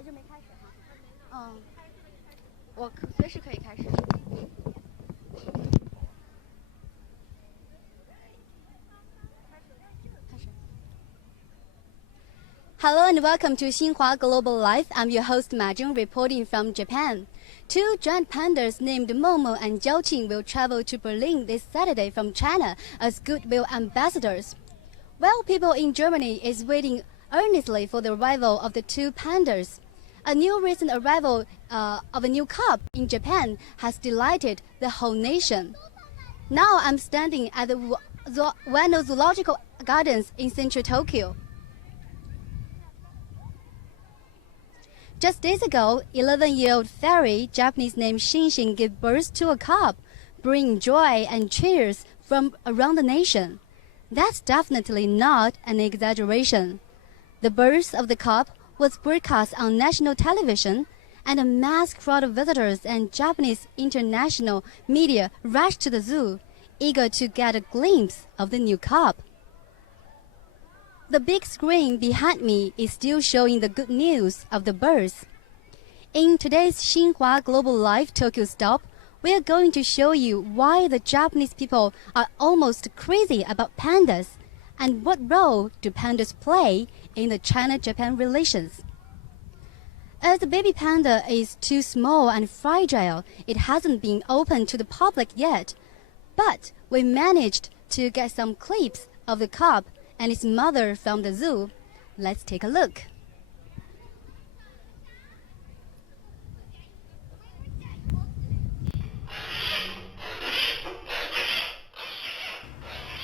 还是没开始哈？我随时可以开始。Hello and welcome to Xinhua Global Life. I'm your host Majun, reporting from Japan. Two giant pandas named Momo and Jiaoqing will travel to Berlin this Saturday from China as goodwill ambassadors. While people in Germany is waiting earnestly for the arrival of the two pandas, a new recent arrival of a new cub in Japan has delighted the whole nation. Now I'm standing at the Ueno Zoological Gardens in central Tokyo. Just days ago, 11-year-old fairy, Japanese named Shinshin, gave birth to a cub, bringing joy and cheers from around the nation. That's definitely not an exaggeration. The birth of the cub was broadcast on national television, and a mass crowd of visitors and Japanese international media rushed to the zoo, eager to get a glimpse of the new cub. The big screen behind me is still showing the good news of the birth. In today's Xinhua Global Life Tokyo stop, we are going to show you why the Japanese people are almost crazy about pandas and what role do pandas play in the China-Japan relations. As the baby panda is too small and fragile, it hasn't been open to the public yet. But we managed to get some clips of the cub and its mother from the zoo. Let's take a look.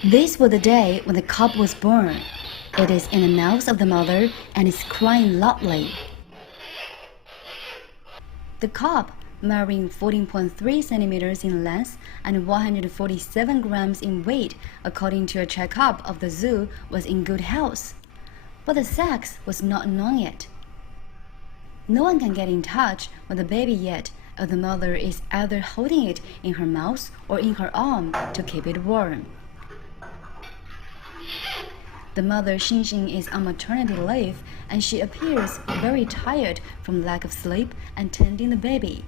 This was the day when the cub was born. It is in the mouth of the mother and is crying loudly. The cub, measuring 14.3 centimeters in length and 147 grams in weight, according to a checkup of the zoo, was in good health. But the sex was not known yet. No one can get in touch with the baby yet, as the mother is either holding it in her mouth or in her arm to keep it warm. The mother Xinshin is on maternity leave, and she appears very tired from lack of sleep and tending the baby.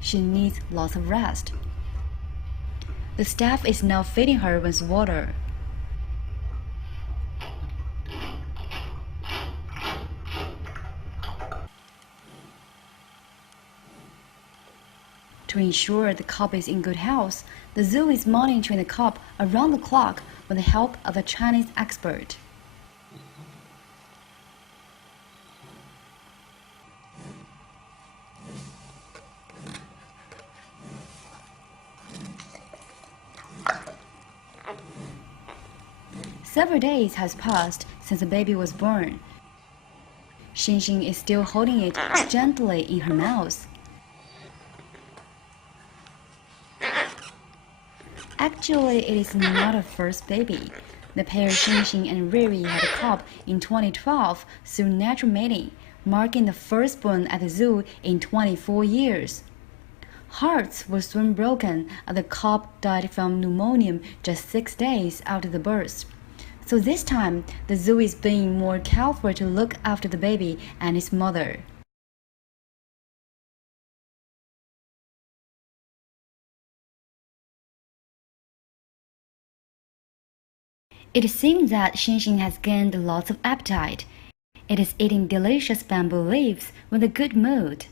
She needs lots of rest. The staff is now feeding her with water. To ensure the cub is in good health, the zoo is monitoring the cub around the clock with the help of a Chinese expert. Several days has passed since the baby was born. Xinshin is still holding it gently in her mouth. Actually, it is not a first baby. The pair Xinshin and Riri had a cub in 2012 through natural mating, marking the firstborn at the zoo in 24 years. Hearts were soon broken as the cub died from pneumonia just 6 days after the birth. So this time, the zoo is being more careful to look after the baby and its mother. It seems that Xinshin has gained lots of appetite. It is eating delicious bamboo leaves with a good mood.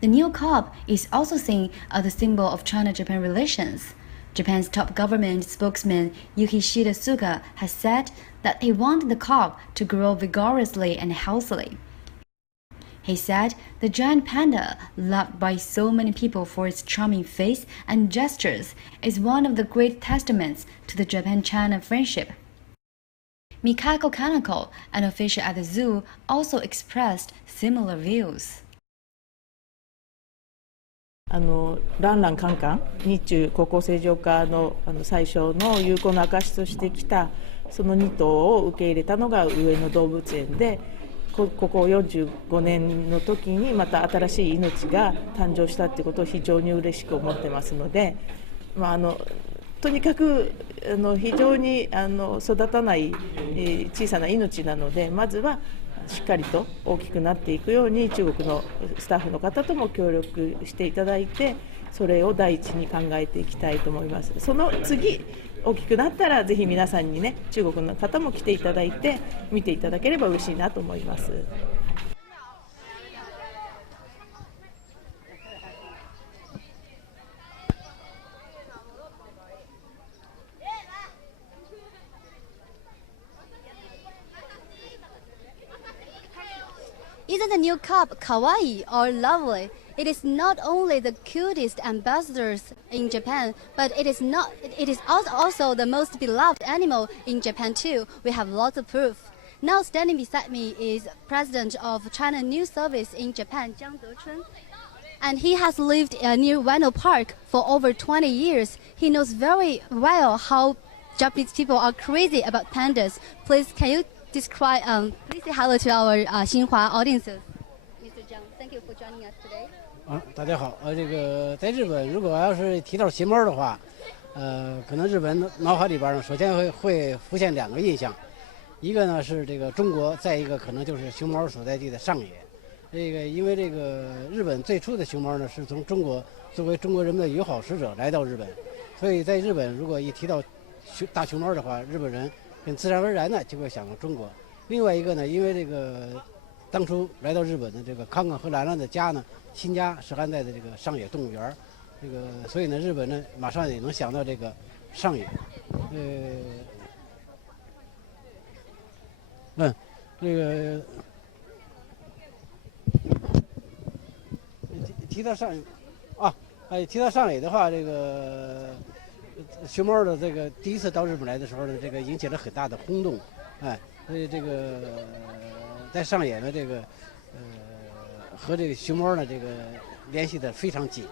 The new cub is also seen as a symbol of China-Japan relations. Japan's top government spokesman Yoshihide Suga has said that he wanted the cub to grow vigorously and healthily. He said the giant panda, loved by so many people for its charming face and gestures, is one of the great testaments to the Japan-China friendship. Mikako Kaneko, an official at the zoo, also expressed similar views. ランランカンカン日中国交正常化の最初の友好の証としてきたその2頭を受け入れたのが上野動物園で、ここ45年の時にまた新しい命が誕生したということを非常に嬉しく思ってますので、とにかく非常に育たない、小さな命なので、まずはしっかりと大きくなっていくように中国のスタッフの方とも協力していただいて、それを第一に考えていきたいと思います。その次大きくなったらぜひ皆さんにね、中国の方も来ていただいて見ていただければ嬉しいなと思います。Isn't the new cup kawaii or lovely? It is not only the cutest ambassadors in Japan, but it is also the most beloved animal in Japan too. We have lots of proof. Now standing beside me is President of China News Service in Japan, Jiang Dechun. And he has lived near Ueno Park for over 20 years. He knows very well how Japanese people are crazy about pandas. Please, can you describe, please say hello to our Xinhua audiences. Mr. Zhang, thank you for joining us today. 大家好，这个在日本，如果要是提到熊猫的话，可能日本脑海里边呢，首先会浮现两个印象，一个呢是这个中国，再一个可能就是熊猫所在地的上野。因为这个日本最初的熊猫呢是从中国作为中国人民的友好使者来到日本，所以在日本如果一提到大熊猫的话，日本人很自然而然的就会想到中国。另外一个呢，因为这个当初来到日本的这个康康和兰兰的家呢，新家是安在的这个上野动物园，所以呢，日本呢马上也能想到这个上野。提到上野的话，这个熊猫的这个第一次到日本来的时候呢，这个引起了很大的轰动，所以这个在上野呢，这个和这个熊猫呢，这个联系的非常紧。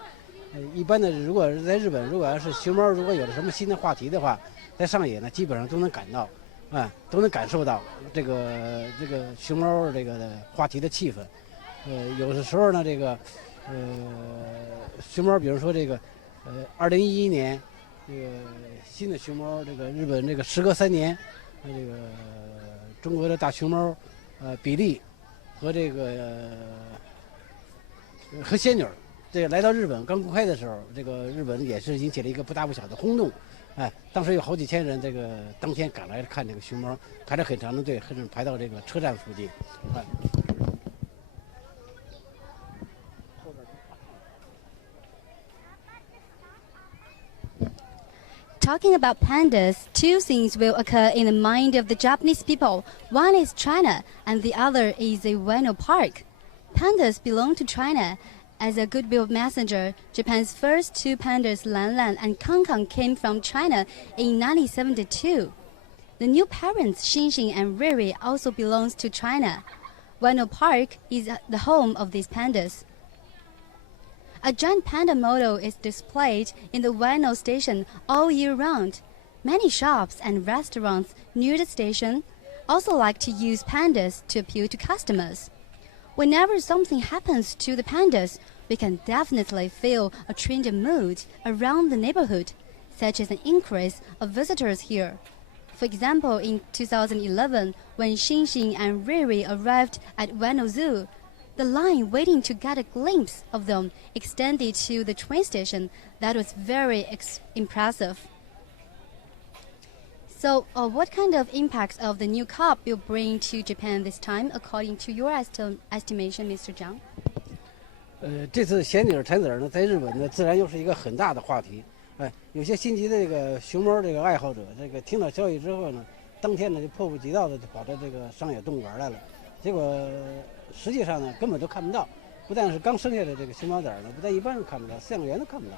一般的，如果是在日本，如果要是熊猫如果有了什么新的话题的话，在上野呢，基本上都能都能感受到这个熊猫这个话题的气氛。有的时候呢，这个熊猫，比如说这个2011年这个新的熊猫，这个日本这个时隔3年，这个中国的大熊猫比利和这个和仙女这个来到日本刚公开的时候，这个日本也是引起了一个不大不小的轰动。当时有好几千人这个当天赶来看这个熊猫，排了很长的队，甚至排到这个车站附近。Talking about pandas, two things will occur in the mind of the Japanese people. One is China, and the other is the Ueno Park. Pandas belong to China. As a goodwill messenger, Japan's first two pandas, Lan Lan and Kang Kang, came from China in 1972. The new parents, Xinxin and Riri, also belongs to China. Ueno Park is the home of these pandas. A giant panda model is displayed in the Ueno station all year round. Many shops and restaurants near the station also like to use pandas to appeal to customers. Whenever something happens to the pandas, we can definitely feel a change of mood around the neighborhood, such as an increase of visitors here. For example, in 2011, when Xinxin and Riri arrived at Ueno Zoo, the line waiting to get a glimpse of them extended to the train station. That was very impressive. So, what kind of impacts of the new cup will bring to Japan this time, according to your estimation, Mr. Zhang? 这次仙女产子呢，在日本呢，自然又是一个很大的话题。有些心急的这个熊猫这个爱好者，这个听到消息之后呢，当天呢就迫不及待的就跑到这个上野动物园来了。结果实际上呢，根本都看不到，不但是刚生下的这个熊猫崽呢，不但一般人看不到，饲养员都看不到。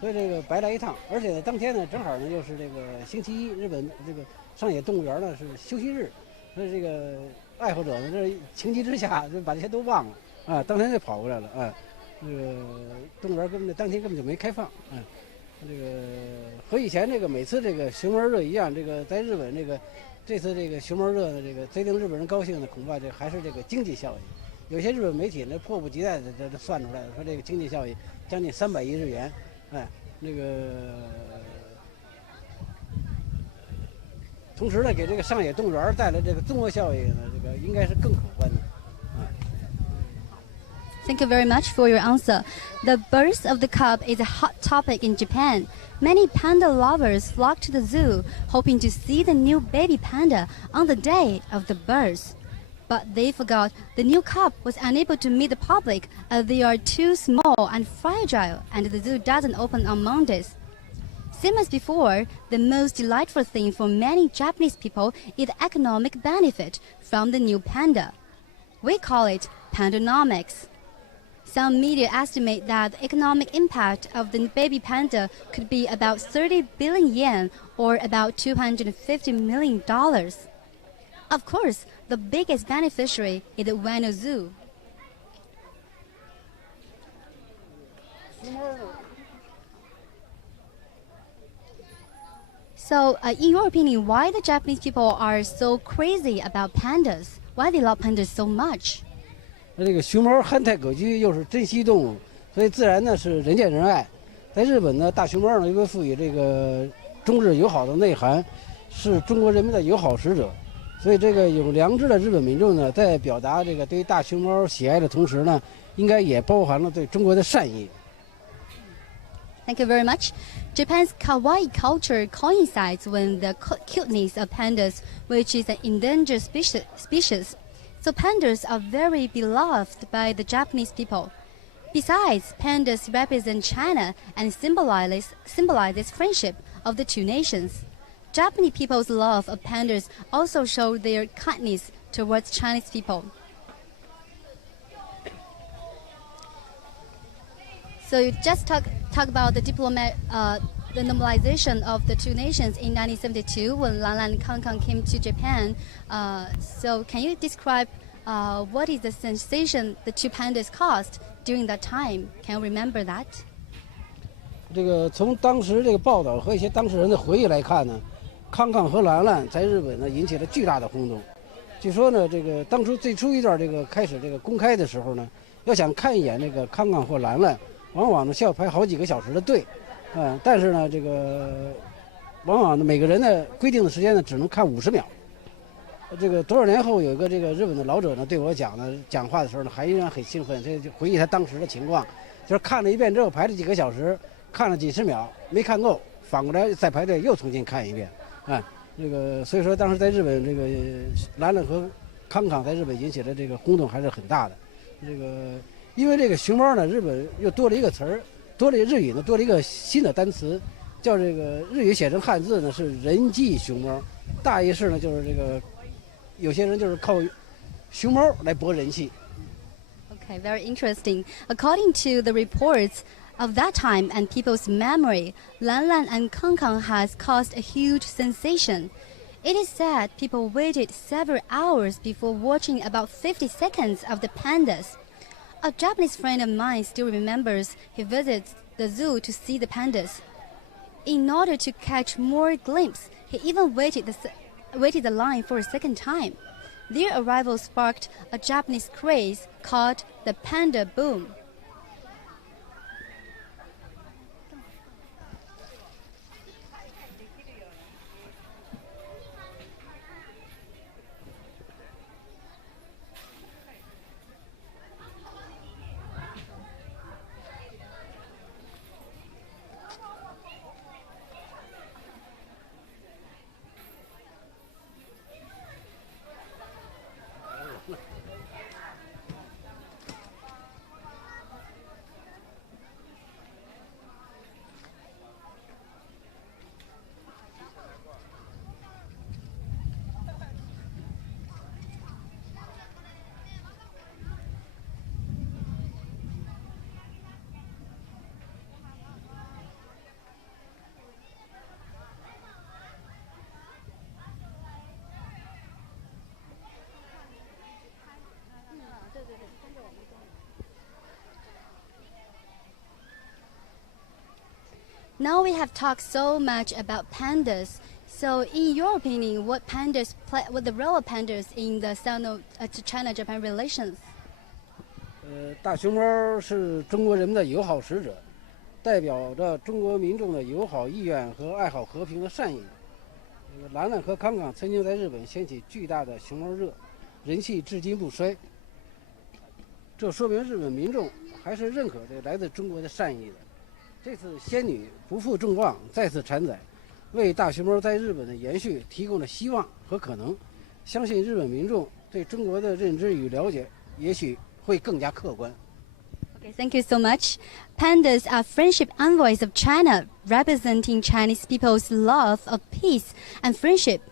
所以这个白来一趟，而且呢，当天呢正好呢又是这个星期一，日本这个上野动物园呢是休息日，所以这个爱好者呢这情急之下就把这些都忘了当天就跑过来了这个动物园当天根本就没开放这个和以前这个每次这个熊猫热一样，这个在日本这次这个熊猫热呢，这个最令日本人高兴的恐怕这还是这个经济效益。有些日本媒体呢迫不及待的这算出来了，说这个经济效益将近300亿日元，同时呢，给这个上野动物园带来这个综合效应呢，这个应该是更可观的。Thank you very much for your answer. The birth of the cub is a hot topic in Japan. Many panda lovers flock to the zoo, hoping to see the new baby panda on the day of the birth. But they forgot the new cub was unable to meet the public as they are too small and fragile, and the zoo doesn't open on Mondays. Same as before, the most delightful thing for many Japanese people is the economic benefit from the new panda. We call it pandanomics. Some media estimate that the economic impact of the baby panda could be about 30 billion yen or about $250 million. Of course, the biggest beneficiary is the Ueno Zoo. So, in your opinion, why the Japanese people are so crazy about pandas? Why they love pandas so much? 这个熊猫憨态可掬，又是珍稀动物，所以自然呢是人见人爱。在日本呢，大熊猫呢因为赋予这个中日友好的内涵，是中国人民的友好使者，所以这个有良知的日本民众呢，在表达这个对大熊猫喜爱的同时呢，应该也包含了对中国的善意。Thank you very much. Japan's kawaii culture coincides with the cuteness of pandas, which is an endangered species. So pandas are very beloved by the Japanese people. Besides, pandas represent China and symbolizes friendship of the two nations. Japanese people's love of pandas also show their kindness towards Chinese people. So you just talk about the the normalization of the two nations in 1972 when Lan Lan and Kang Kang came to Japan. So can you describe what is the sensation the two pandas caused during that time? Can you remember that? 这个从当时这个报道和一些当事人的回忆来看呢，康康和兰兰在日本呢引起了巨大的轰动。据说呢，这个当初最初一段这个开始这个公开的时候呢，要想看一眼这个康康或兰兰，往往呢需要排好几个小时的队。但是呢，这个往往呢每个人的规定的时间呢只能看50秒。这个多少年后，有一个这个日本的老者呢对我讲话的时候呢，还依然很兴奋，这就回忆他当时的情况，就是看了一遍之后排了几个小时，看了几十秒没看够，反过来再排队又重新看一遍，这个所以说当时在日本这个兰兰和康康在日本引起的这个轰动还是很大的。这个因为这个熊猫呢，日本又多了一个词儿。多了日语呢，多了一个新的单词，叫这个日语写成汉字呢是人祭熊猫，大意是呢就是这个有些人就是靠熊猫来博人气。Okay, very interesting. According to the reports of that time and people's memory, Lan Lan and Kang Kang has caused a huge sensation. It is said people waited several hours before watching about 50 seconds of the pandas. A Japanese friend of mine still remembers he visits the zoo to see the pandas. In order to catch more glimpses, he even waited the line for a second time. Their arrival sparked a Japanese craze called the Panda Boom. Now we have talked so much about pandas. So, in your opinion, what the role of pandas in the Sino-China-Japan relations? 大熊猫是中国人民的友好使者，代表着中国民众的友好意愿和爱好和平的善意。兰兰和康康曾经在日本掀起巨大的熊猫热，人气至今不衰。这说明日本民众还是认可这来自中国的善意的。这次仙女不负众望，再次产崽，为大熊猫在日本的延续提供了希望和可能。相信日本民众对中国的认知与了解，也许会更加客观。Okay, thank you so much. Pandas are friendship envoys of China, representing Chinese people's love of peace and friendship.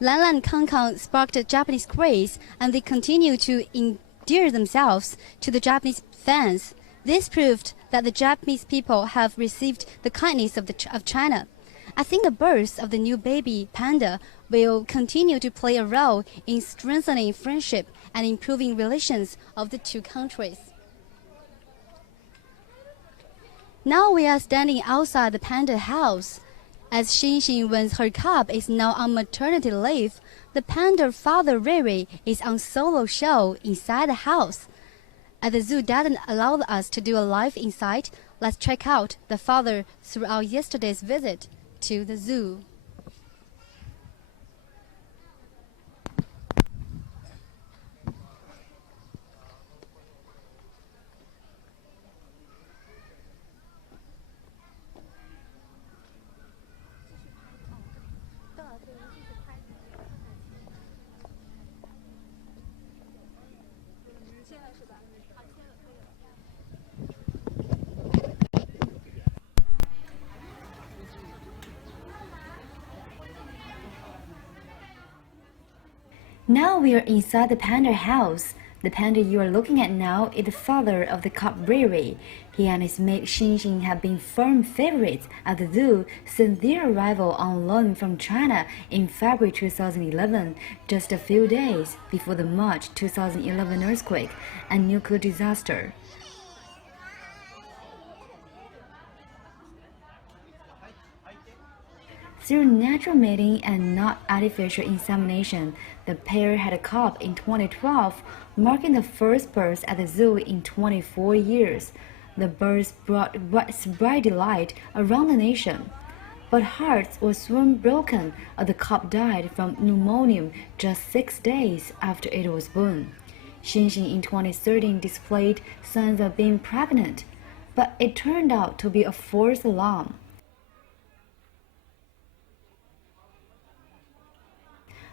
Lan Lan and Kang Kang sparked Japanese craze, and they continue to endear themselves to the Japanese fans. This proved that the Japanese people have received the kindness of China. I think the birth of the new baby panda will continue to play a role in strengthening friendship and improving relations of the two countries. Now we are standing outside the panda house. As Xinxin, when her cub is now on maternity leave, the panda father Riri is on solo show inside the house. As the zoo doesn't allow us to do a live inside, let's check out the father throughout yesterday's visit to the zoo. Now we are inside the panda house. The panda you are looking at now is the father of the cub Riri. He and his mate Xinxin have been firm favorites at the zoo since their arrival on loan from China in February 2011, just a few days before the March 2011 earthquake and nuclear disaster. Through natural mating and not artificial insemination, the pair had a cub in 2012, marking the first birth at the zoo in 24 years. The birth brought widespread delight around the nation. But hearts were soon broken as the cub died from pneumonia just 6 days after it was born. Xinxin in 2013 displayed signs of being pregnant, but it turned out to be a false alarm.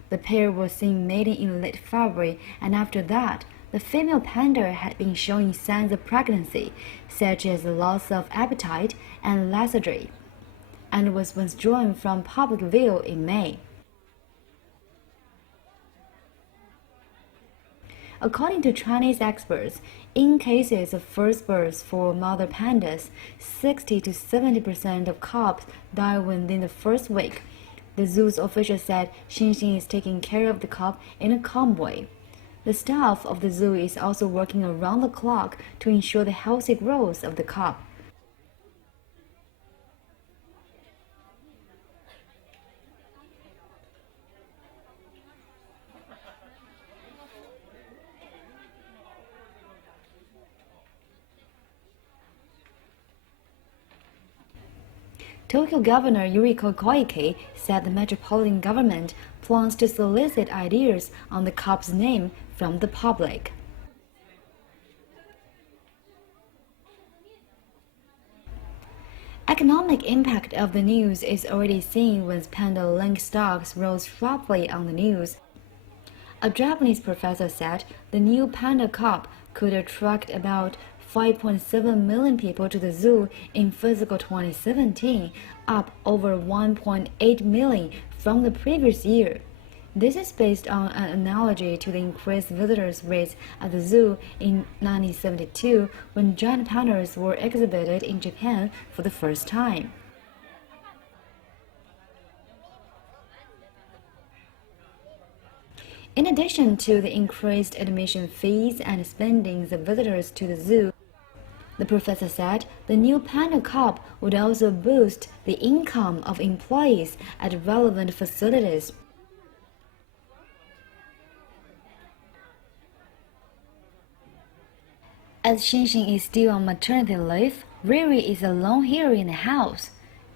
The pair was seen mating in late February, and after that, the female panda had been showing signs of pregnancy, such as loss of appetite and lethargy, and was withdrawn from public view in May. According to Chinese experts, in cases of first birth for mother pandas, 60 to 70% of cubs die within the first week. The zoo's official said Xinxin is taking care of the cub in a calm way. The staff of the zoo is also working around the clock to ensure the healthy growth of the cub. Tokyo Governor Yuriko Koike said the metropolitan government plans to solicit ideas on the cub's name from the public. Economic impact of the news is already seen when panda link stocks rose sharply on the news. A Japanese professor said the new panda cub could attract about 5.7 million people to the zoo in fiscal 2017, up over 1.8 million from the previous year. This is based on an analogy to the increased visitors rates at the zoo in 1972 when giant pandas were exhibited in Japan for the first time. In addition to the increased admission fees and spendings of visitors to the zoo, the professor said the new panda cub would also boost the income of employees at relevant facilities. As Xinxin is still on maternity leave, Riri is alone here in the house.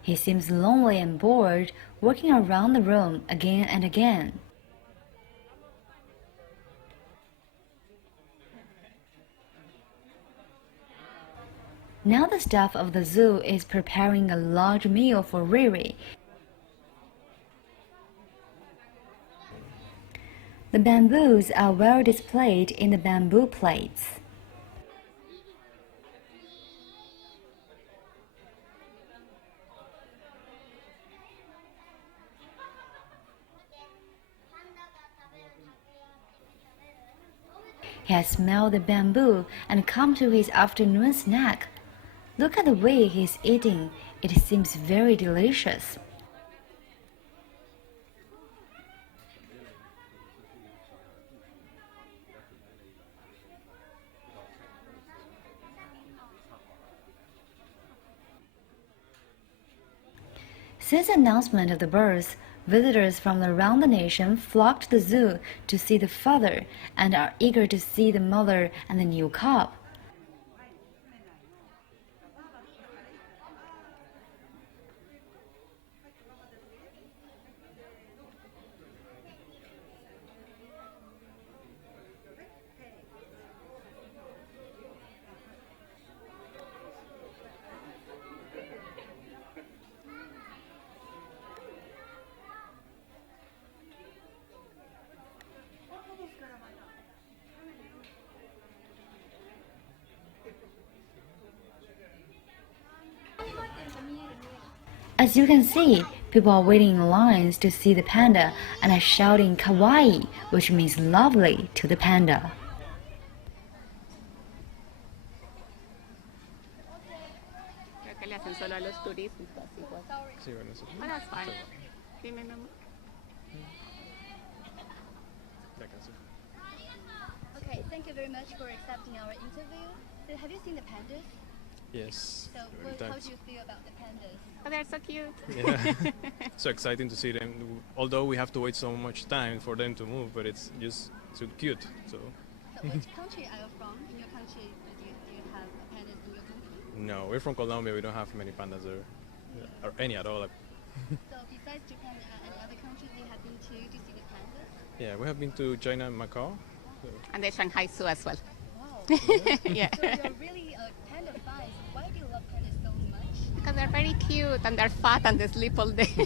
He seems lonely and bored, walking around the room again and again. Now the staff of the zoo is preparing a large meal for Riri. The bamboos are well displayed in the bamboo plates. He has smelled the bamboo and come to his afternoon snack. Look at the way he's eating. It seems very delicious. Since the announcement of the birth, visitors from around the nation flock to the zoo to see the father and are eager to see the mother and the new cub. As you can see, people are waiting in lines to see the panda and are shouting kawaii, which means lovely, to the panda. Okay, thank you very much for accepting our interview. So have you seen the pandas? Yes. So how do you feel about the pandas? Oh, they're so cute. Yeah. So exciting to see them. Although we have to wait so much time for them to move, but it's just so cute. So So which country are you from? In your country, do you have pandas in your country? no, we're from Colombia. We don't have many pandas there, or any at all. So besides Japan and other countries you have been to see the pandas? Yeah, we have been to China and Macau. And the Shanghai Zoo as well. Wow. Yeah. So you're really a panda fan. Why do you love pandas so much? Because they're very cute and they're fat and they sleep all day. So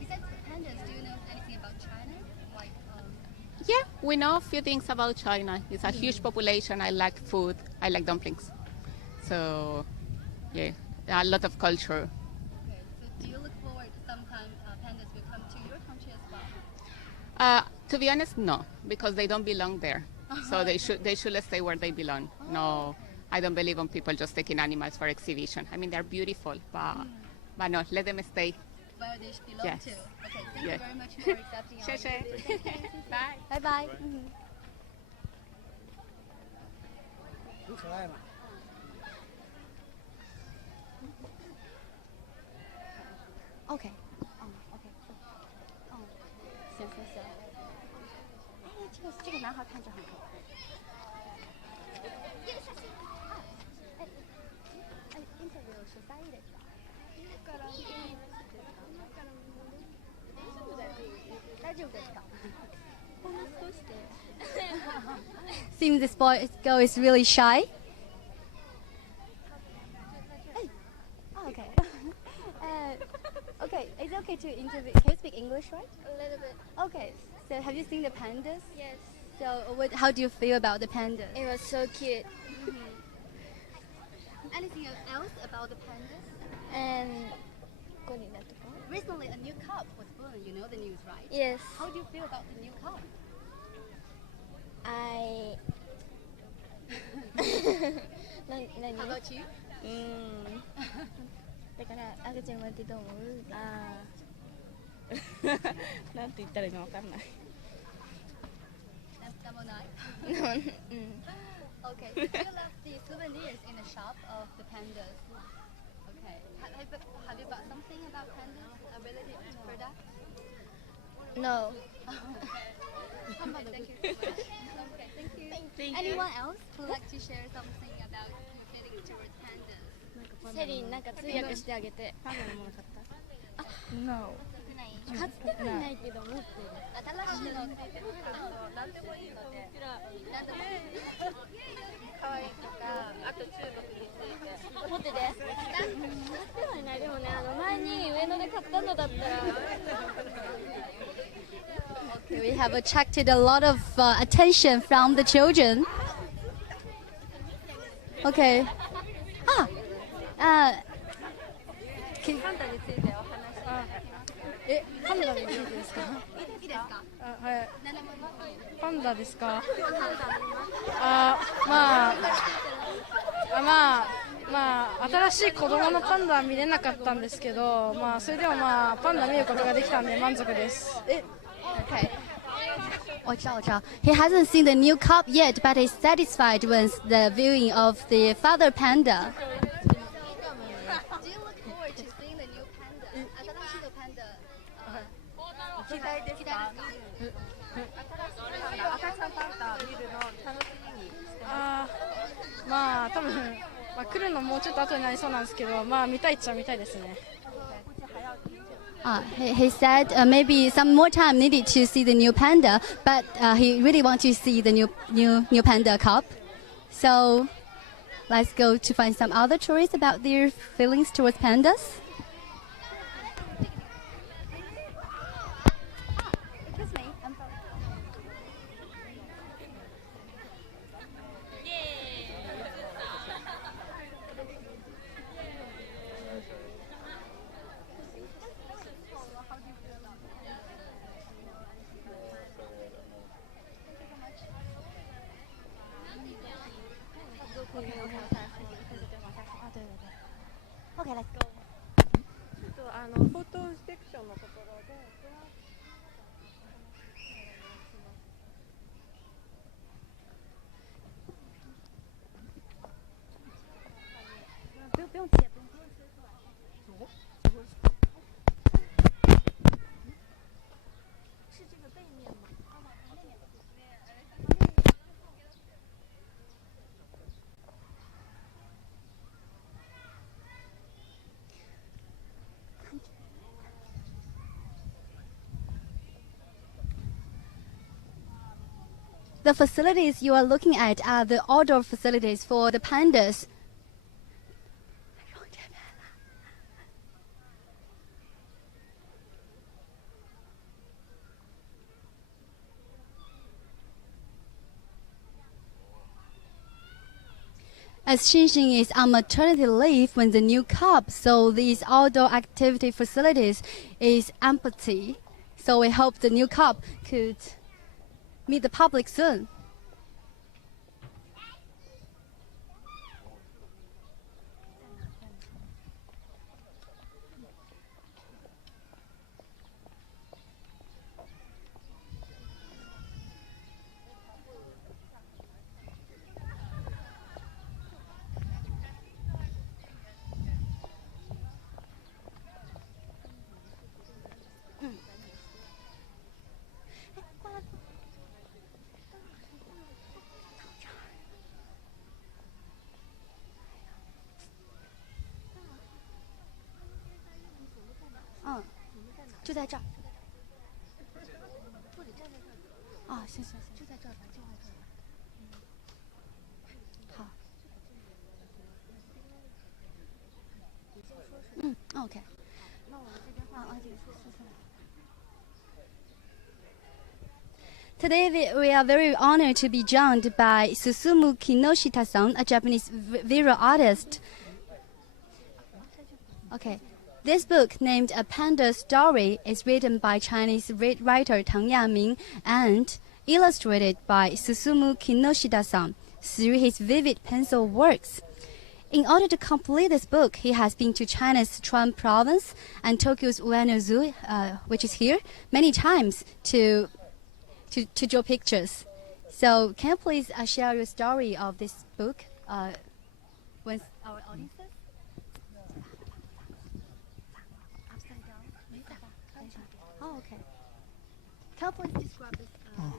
besides the pandas, do you know anything about China? Like, Yeah, we know a few things about China. It's a huge population. I like food. I like dumplings. So, yeah, a lot of culture. okay. So do you look forward sometime pandas will come to your country as well? To be honest, no, because they don't belong there. So they should stay where they belong. No, I don't believe in people just taking animals for exhibition. I mean, they're beautiful, but no, let them stay. Where they belong Yes. to. Okay, thank Yeah. you very much for accepting our 谢谢。 interview. Thank you. Bye. Bye bye. Mhm. 很可爱嘛。 OK，OK，行行行。哎，这个男孩看着很可爱。interview 是3位ですか？大丈夫ですか？ Seems this girl is really shy. Oh, okay. Okay, it's okay to interview. Can you speak English, right? A little bit. Okay. So have you seen the pandas? Yes. So how do you feel about the pandas? It was so cute. Anything else about the pandas? And Recently, a new cub was born. You know the news, right? yes, How do you feel about the new cub? I. How about you? だから赤ちゃん生まれてどう思う？なんて言ったらいいのわかんない。なんもない。うん。 Okay. So do you love the souvenirs in the shop of the pandas? Okay. Have you bought something about pandas? A related product? No. Okay, thank you so much. Okay, thank you. Anyone else who would like to share something about your feelings towards pandas? セリンなんか通訳してあげて。パンダのもの買った No. 買ってはいないけど持ってる。新しいのって言ってる何でもいいので何でもいい可愛いとかあと中国について持ってて。買ってはいない。でもね、前に上野で買ったのだったら。We have attracted a lot of attention from the children. Okay. Can, パンダについてお話しパンダについてですか？いいですか？はい。パンダですか？新しい子供のパンダは見れなかったんですけど、それでもパンダ見ることができたんで満足です。Okay. 我知道。He hasn't seen the new cub yet, but he's satisfied with the viewing of the father panda. Do you look forward to seeing the new panda? 新しいpanda. 期待ですか？赤ちゃんパンダ見るの楽しみにしてます。多分来るのもうちょっと後になりそうなんですけど、見たいっちゃ見たいですね。He said maybe some more time needed to see the new panda, but he really wants to see the new panda cub. So let's go to find some other tourists about their feelings towards pandas. Excuse me, I'm sorry. Okay, let's go. フォトセクションのところで。不用接。是这个背面吗？The facilities you are looking at are the outdoor facilities for the pandas. As Xinxin is on maternity leave when the new cub, so these outdoor activity facilities is empty. So we hope the new cub could meet the public soon. Oh, 就在这儿。啊，行，就在这儿吧，就在这儿吧。好。OK。那我们这边换。Today we are very honored to be joined by Susumu Kinoshita-san, a Japanese visual artist. Okay. This book, named A Panda Story, is written by Chinese writer Tang Yaming and illustrated by Susumu Kinoshita-san through his vivid pencil works. In order to complete this book, he has been to China's Sichuan province and Tokyo's Ueno Zoo, which is here, many times to draw pictures. So can you please share your story of this book with our audiences? Oh, okay. Can you please describe the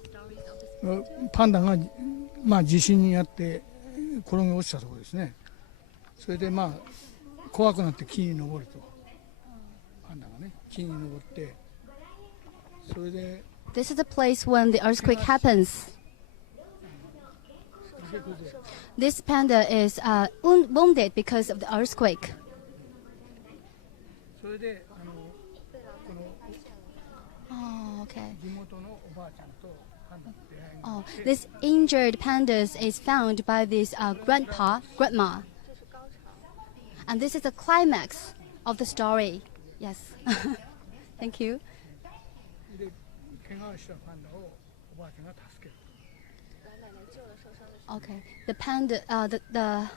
stories of this book? パンダが、地震にあって転げ落ちたところですね。それで怖くなって木に登ると、パンダがね木に登って、それで This is the place when the earthquake happens. This panda is wounded because of the earthquake. それでOh, okay. 地元のおばあちゃんとパンダの出会いがあ Oh, って、 this injured pandas is found by this grandma. And this is the climax of the story. Yes. Thank you. で怪我をしたパンダをおばあちゃんが助ける。 Okay. The panda,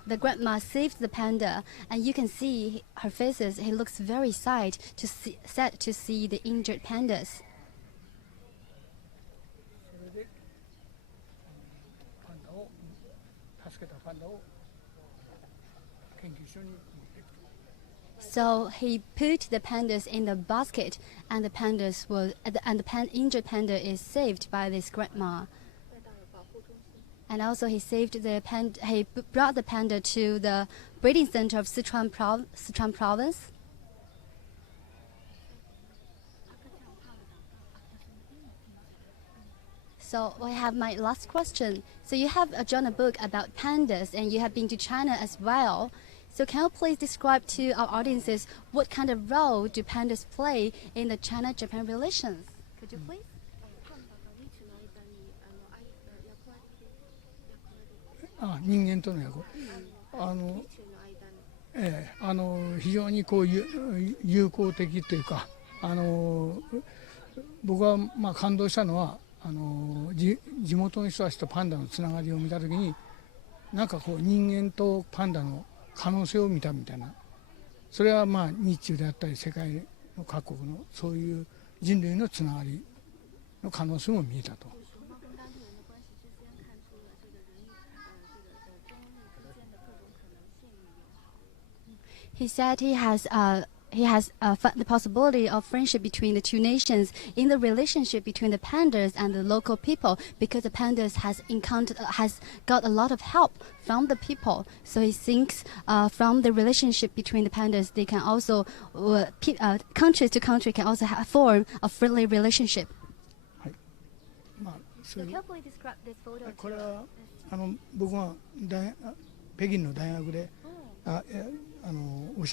the grandma saved the panda, and you can see her faces. He looks very sad to see the injured pandas. それでパンダを助けたパンダを研究所に持っていくと。 So he put the pandas in the basket, and the injured panda is saved by this grandma. And also he saved the he brought the panda to the breeding center of Sichuan province. So I have my last question. So you have drawn a book about pandas, and you have been to China as well. So can you please describe to our audiences what kind of role do pandas play in the China-Japan relations? Could you please? 人間との役割、非常にこう友好的というか、僕はまあ感動したのは地元の人たちとパンダのつながりを見たときに、なんかこう人間とパンダの可能性を見たみたいな、それはまあ日中であったり世界の各国のそういう人類のつながりの可能性も見えたと。 He said he has found the possibility of friendship between the two nations in the relationship between the pandas and the local people, because the pandas has got a lot of help from the people. So he thinks from the relationship between the pandas, they can also country to country can also form a friendly relationship. まあそういう So can you please describe this photo? これは僕が北京の大学で教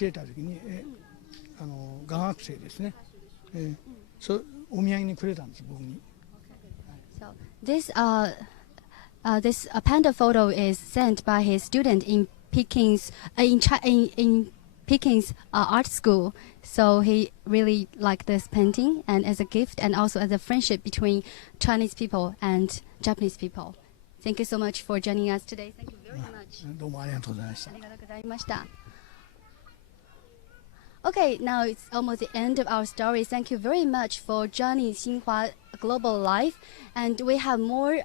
えた時に画学生ですね、お土産にくれたんです僕に。 So this panda photo is sent by his student in Peking's Peking's art school. So he really liked this painting, and as a gift, and also as a friendship between Chinese people and Japanese people. Thank you so much for joining us today. Thank you very much. どうもありがとうございました。ありがとうございました。Okay, now it's almost the end of our story. Thank you very much for joining Xinhua Global Life. And we have more,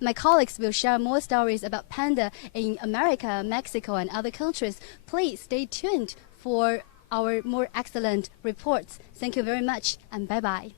my colleagues will share more stories about panda in America, Mexico, and other countries. Please stay tuned for our more excellent reports. Thank you very much, and bye-bye.